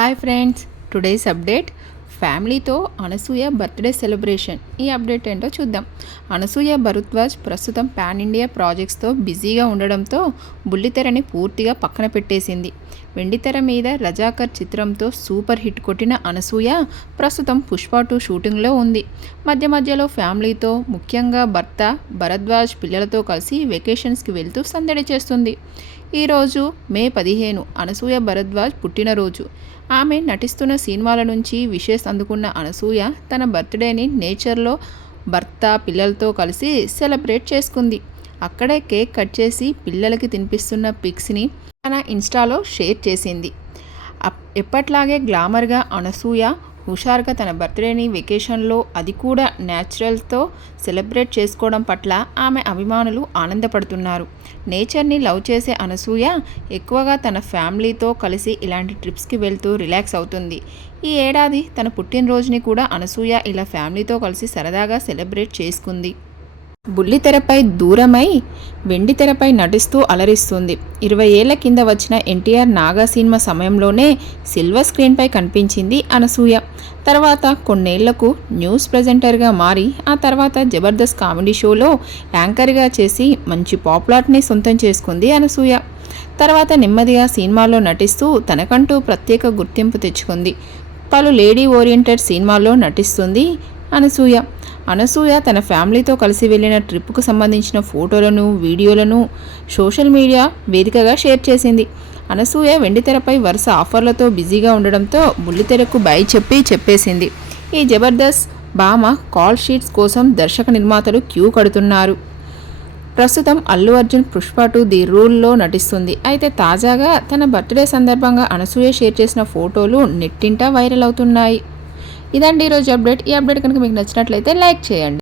Hi friends today's update. ఫ్యామిలీతో Anasuya birthday celebration. ఈ update ఏంటో చూద్దాం. అనసూయ భరద్వాజ్ ప్రస్తుతం పాన్ ఇండియా ప్రాజెక్ట్స్తో బిజీగా ఉండడంతో బుల్లితెరని పూర్తిగా పక్కన పెట్టేసింది. వెండితెర మీద రజాకర్ చిత్రంతో సూపర్ హిట్ కొట్టిన అనసూయ ప్రస్తుతం పుష్ప టూ షూటింగ్లో ఉంది. మధ్య మధ్యలో ఫ్యామిలీతో ముఖ్యంగా భర్త భరద్వాజ్ పిల్లలతో కలిసి వెకేషన్స్కి వెళ్తూ సందడి చేస్తుంది. ఈరోజు మే పదిహేను అనసూయ భరద్వాజ్ పుట్టినరోజు. ఆమె నటిస్తున్న సినిమాల నుంచి విషేస్ అందుకున్న అనసూయ తన బర్త్డేని నేచర్లో భర్త పిల్లలతో కలిసి సెలబ్రేట్ చేసుకుంది. అక్కడే కేక్ కట్ చేసి పిల్లలకి తినిపిస్తున్న పిక్స్ని తన ఇన్స్టాలో షేర్ చేసింది. అప్- ఎప్పట్లాగే గ్లామర్గా అనసూయ హుషారుగా తన బర్త్డేని వెకేషన్లో అది కూడా న్యాచురల్తో సెలబ్రేట్ చేసుకోవడం పట్ల ఆమె అభిమానులు ఆనందపడుతున్నారు. నేచర్ని లవ్ చేసే అనసూయ ఎక్కువగా తన ఫ్యామిలీతో కలిసి ఇలాంటి ట్రిప్స్కి వెళ్తూ రిలాక్స్ అవుతుంది. ఈ ఏడాది తన పుట్టినరోజుని కూడా అనసూయ ఇలా ఫ్యామిలీతో కలిసి సరదాగా సెలబ్రేట్ చేసుకుంది. బుల్లితెరపై దూరమై వెండితెరపై నటిస్తూ అలరిస్తుంది. ఇరవై ఏళ్ళ కింద వచ్చిన ఎన్టీఆర్ నాగా సినిమా సమయంలోనే సిల్వర్ స్క్రీన్పై కనిపించింది అనసూయ. తర్వాత కొన్నేళ్ళకు న్యూస్ ప్రజెంటర్గా మారి ఆ తర్వాత జబర్దస్త్ కామెడీ షోలో యాంకర్గా చేసి మంచి పాపులారిటీని సొంతం చేసుకుంది అనసూయ. తర్వాత నెమ్మదిగా సినిమాలో నటిస్తూ తనకంటూ ప్రత్యేక గుర్తింపు తెచ్చుకుంది. పలు లేడీ ఓరియంటెడ్ సినిమాల్లో నటిస్తుంది అనసూయ. అనసూయ తన ఫ్యామిలీతో కలిసి వెళ్ళిన ట్రిప్కు సంబంధించిన ఫోటోలను వీడియోలను సోషల్ మీడియా వేదికగా షేర్ చేసింది. అనసూయ వెండితెరపై వరుస ఆఫర్లతో బిజీగా ఉండడంతో బుల్లితెరకు బై చెప్పి చెప్పేసింది. ఈ జబర్దస్త్ భామ కాల్ షీట్స్ కోసం దర్శక నిర్మాతలు క్యూ కడుతున్నారు. ప్రస్తుతం అల్లు అర్జున్ పుష్ప టూ ది రూల్లో నటిస్తుంది. అయితే తాజాగా తన బర్త్డే సందర్భంగా అనసూయ షేర్ చేసిన ఫోటోలు నెట్టింటా వైరల్ అవుతున్నాయి. ఇదండి ఈరోజు అప్డేట్. ఈ అప్డేట్ కనుక మీకు నచ్చినట్లయితే లైక్ చేయండి.